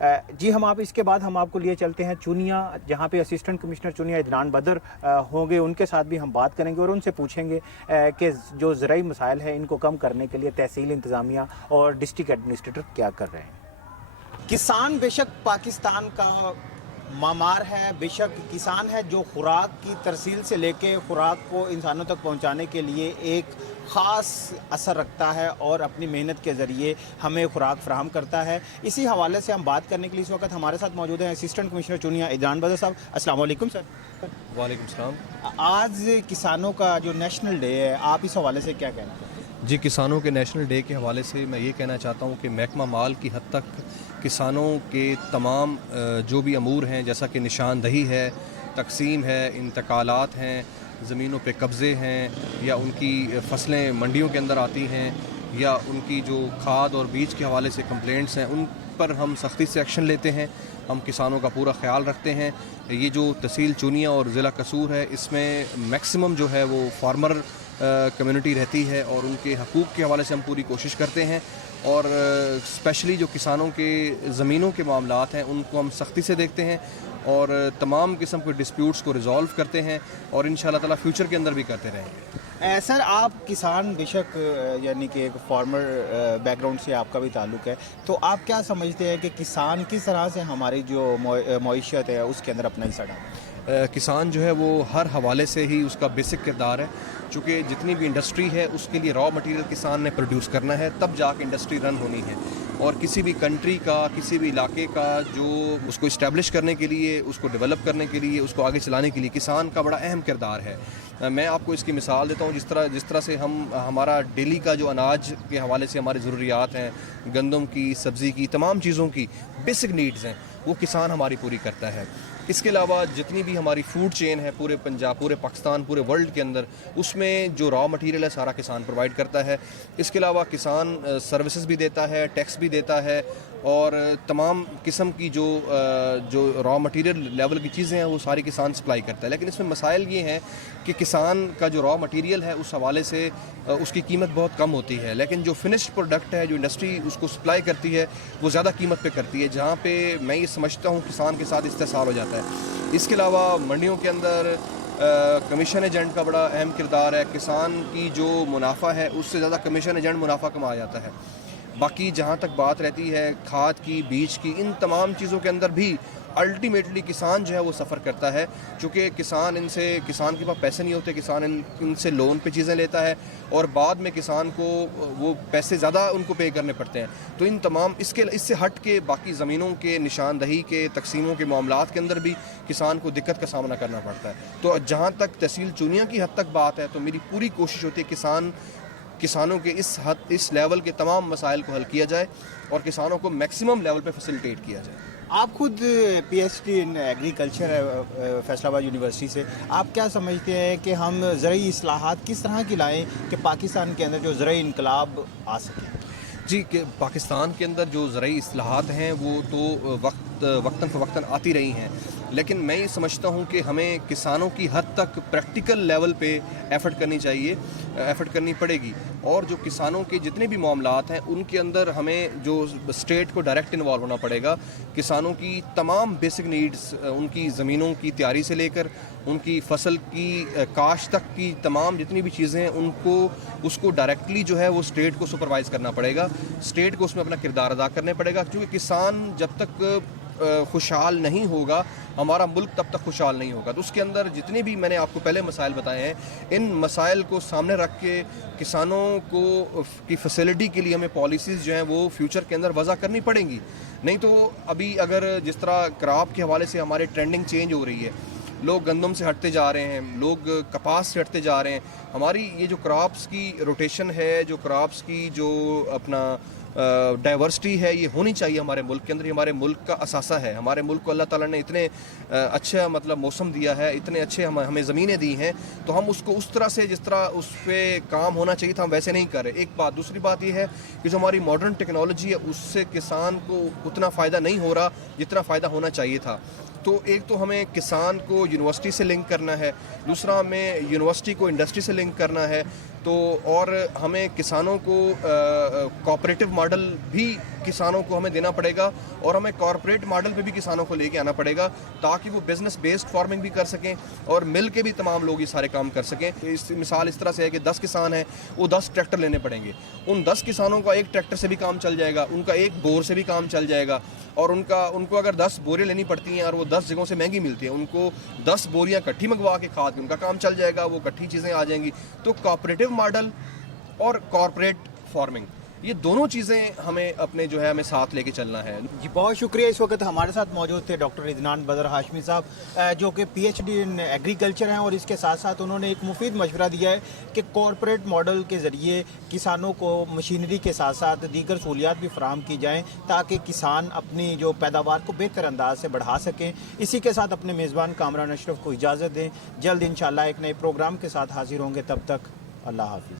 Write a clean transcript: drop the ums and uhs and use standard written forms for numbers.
جی हम आप इसके बाद हम आपको लिए चलते हैं चुनिया, जहाँ पे असिस्टेंट कमिश्नर चुनिया इदरान बदर होंगे। उनके साथ भी हम बात करेंगे और उनसे पूछेंगे कि जो ज़राई मसाइल है इनको कम करने के लिए तहसील इंतज़ामिया और डिस्ट्रिक्ट एडमिनिस्ट्रेटर क्या कर रहे हैं। किसान बेशक पाकिस्तान का मामार है, बेशक किसान है जो खुराक की तरसील से लेके खुराक को इंसानों तक पहुंचाने के लिए एक ख़ास असर रखता है और अपनी मेहनत के ज़रिए हमें खुराक फराहम करता है। इसी हवाले से हम बात करने के लिए इस वक्त हमारे साथ मौजूद हैं असिस्टेंट कमिश्नर चुनिया इदरान बदर साहब। अस्सलाम वालेकुम सर। वालेकुम सलाम। आज किसानों का जो नेशनल डे है, आप इस हवाले से क्या कहना चाहते हैं? जी, किसानों के नेशनल डे के हवाले से मैं ये कहना चाहता हूँ कि महकमा माल की हद तक किसानों के तमाम जो भी अमूर हैं, जैसा कि निशानदही है, तकसीम है, इंतकालात हैं, ज़मीनों पे कब्ज़े हैं या उनकी फसलें मंडियों के अंदर आती हैं या उनकी जो खाद और बीज के हवाले से कंप्लेंट्स हैं, उन पर हम सख्ती से एक्शन लेते हैं। हम किसानों का पूरा ख्याल रखते हैं। ये जो तहसील चुनिया और ज़िला कसूर है, इसमें मैक्सिमम जो है वो फार्मर कम्युनिटी रहती है और उनके हकूक़ के हवाले से हम पूरी कोशिश करते हैं और स्पेशली जो किसानों के ज़मीनों के मामलात हैं उनको हम सख्ती से देखते हैं और तमाम किस्म के डिस्प्यूट्स को रिज़ॉल्व करते हैं और इंशाअल्लाह ताला फ्यूचर के अंदर भी करते रहेंगे। सर, आप किसान बेशक यानी कि एक फार्मर बैकग्राउंड से आपका भी ताल्लुक़ है, तो आप क्या समझते हैं कि किसान किस तरह से हमारी जो मईशत है उसके अंदर अपना हिस्सा डालता है? किसान जो है वो हर हवाले से ही उसका बेसिक किरदार है, चूँकि जितनी भी इंडस्ट्री है उसके लिए रॉ मटेरियल किसान ने प्रोड्यूस करना है, तब जाके इंडस्ट्री रन होनी है। और किसी भी कंट्री का, किसी भी इलाके का जो उसको इस्टेब्लिश करने के लिए, उसको डेवलप करने के लिए, उसको आगे चलाने के लिए किसान का बड़ा अहम किरदार है। मैं आपको इसकी मिसाल देता हूँ, जिस तरह से हमारा डेली का जो अनाज के हवाले से हमारी ज़रूरियात हैं, गंदम की, सब्ज़ी की, तमाम चीज़ों की बेसिक नीड्स हैं, वो किसान हमारी पूरी करता है। इसके अलावा जितनी भी हमारी फूड चेन है पूरे पंजाब, पूरे पाकिस्तान, पूरे वर्ल्ड के अंदर, उसमें जो रॉ मटेरियल है सारा किसान प्रोवाइड करता है। इसके अलावा किसान सर्विसेज भी देता है, टैक्स भी देता है और तमाम किस्म की जो रॉ मटेरियल लेवल की चीज़ें हैं वो सारी किसान सप्लाई करता है। लेकिन इसमें मसाइल ये हैं कि किसान का जो रॉ मटेरियल है उस हवाले से उसकी कीमत बहुत कम होती है, लेकिन जो फिनिश्ड प्रोडक्ट है, जो इंडस्ट्री उसको सप्लाई करती है, वो ज़्यादा कीमत पे करती है, जहाँ पे मैं ये समझता हूँ किसान के साथ इस्तेसाल हो जाता है। इसके अलावा मंडियों के अंदर कमीशन एजेंट का बड़ा अहम किरदार है। किसान की जो मुनाफा है उससे ज़्यादा कमीशन एजेंट मुनाफा कमा जाता है। बाकी जहाँ तक बात रहती है खाद की, बीज की, इन तमाम चीज़ों के अंदर भी अल्टीमेटली किसान जो है वो सफ़र करता है, चूँकि किसान के पास पैसे नहीं होते, किसान इनसे लोन पे चीज़ें लेता है और बाद में किसान को वो पैसे ज़्यादा उनको पे करने पड़ते हैं। तो इन तमाम इससे हट के बाकी ज़मीनों के निशानदही के, तकसीमों के मामलात के अंदर भी किसान को दिक्कत का सामना करना पड़ता है। तो जहाँ तक तहसील चुनिया की हद तक बात है, तो मेरी पूरी कोशिश होती है किसानों के इस लेवल के तमाम मसाइल को हल किया जाए और किसानों को मैक्सिमम लेवल पे फैसिलिटेट किया जाए। आप खुद PhD इन एग्रीकल्चर है फैसलाबाद यूनिवर्सिटी से, आप क्या समझते हैं कि हम ज़रई इस्लाहात किस तरह की लाएं कि पाकिस्तान के अंदर जो ज़रई इनकलाब आ सके? जी, कि पाकिस्तान के अंदर जो ज़रई इस्लाहात हैं वो तो वक्तन फ़वक्तन आती रही हैं, लेकिन मैं ये समझता हूँ कि हमें किसानों की हद तक प्रैक्टिकल लेवल पे एफ़र्ट करनी पड़ेगी और जो किसानों के जितने भी मामलात हैं उनके अंदर हमें जो स्टेट को डायरेक्ट इन्वॉल्व होना पड़ेगा। किसानों की तमाम बेसिक नीड्स, उनकी ज़मीनों की तैयारी से लेकर उनकी फसल की काश्त तक की तमाम जितनी भी चीज़ें हैं उसको डायरेक्टली जो है वो स्टेट को सुपरवाइज़ करना पड़ेगा, स्टेट को उसमें अपना किरदार अदा करने पड़ेगा, क्योंकि किसान जब तक खुशहाल नहीं होगा हमारा मुल्क तब तक खुशहाल नहीं होगा। तो उसके अंदर जितने भी मैंने आपको पहले मसाइल बताए हैं, इन मसाइल को सामने रख के किसानों की फैसिलिटी के लिए हमें पॉलिसीज़ जो हैं वो फ्यूचर के अंदर वज़ा करनी पड़ेंगी। नहीं तो अभी अगर जिस तरह क्रॉप के हवाले से हमारे ट्रेंडिंग चेंज हो रही है, लोग गंदम से हटते जा रहे हैं, लोग कपास से हटते जा रहे हैं, हमारी ये जो क्रॉप्स की रोटेशन है, जो क्रॉप्स की जो अपना डाइवर्सिटी है, ये होनी चाहिए हमारे मुल्क के अंदर। ये हमारे मुल्क का असासा है। हमारे मुल्क को अल्लाह ताला ने इतने अच्छा मौसम दिया है, इतने अच्छे हमें ज़मीनें दी हैं, तो हम उसको उस तरह से जिस तरह उस पर काम होना चाहिए था हम वैसे नहीं कर रहे। एक बात। दूसरी बात ये है कि जो हमारी मॉडर्न टेक्नोलॉजी है उससे किसान को उतना फ़ायदा नहीं हो रहा जितना फ़ायदा होना चाहिए था। तो एक तो हमें किसान को यूनिवर्सिटी से लिंक करना है, दूसरा हमें यूनिवर्सिटी को इंडस्ट्री से लिंक करना है, तो और हमें किसानों को कोऑपरेटिव मॉडल भी किसानों को हमें देना पड़ेगा और हमें कॉर्पोरेट मॉडल पे भी किसानों को लेके आना पड़ेगा ताकि वो बिजनेस बेस्ड फार्मिंग भी कर सकें और मिल के भी तमाम लोग ये सारे काम कर सकें। इस मिसाल इस तरह से है कि 10 किसान हैं, वो 10 ट्रैक्टर लेने पड़ेंगे, उन 10 किसानों का एक ट्रैक्टर से भी काम चल जाएगा, उनका एक बोर से भी काम चल जाएगा और उनको अगर 10 बोरियाँ लेनी पड़ती हैं और वो 10 जगहों से महंगी मिलती हैं, उनको 10 बोरियाँ इकट्ठी मंगवा के खाद के उनका काम चल जाएगा, वो इकट्ठी चीज़ें आ जाएंगी। तो कोऑपरेटिव मॉडल और कॉर्पोरेट फार्मिंग, ये दोनों चीज़ें हमें अपने जो है हमें साथ लेके चलना है। जी बहुत शुक्रिया। इस वक्त हमारे साथ मौजूद थे डॉक्टर इदनान बदर हाशमी साहब, जो कि PhD इन एग्रीकल्चर हैं और इसके साथ साथ उन्होंने एक मुफीद मशवरा दिया है कि कॉरपोरेट मॉडल के ज़रिए किसानों को मशीनरी के साथ साथ दीगर सहूलियात भी फराहम की जाएँ ताकि किसान अपनी जो पैदावार को बेहतर अंदाज से बढ़ा सकें। इसी के साथ अपने मेज़बान कामरान अशरफ को इजाज़त दें। जल्द इंशाअल्लाह एक नए प्रोग्राम के साथ हाजिर होंगे, तब तक अल्लाह हाफ़िज़।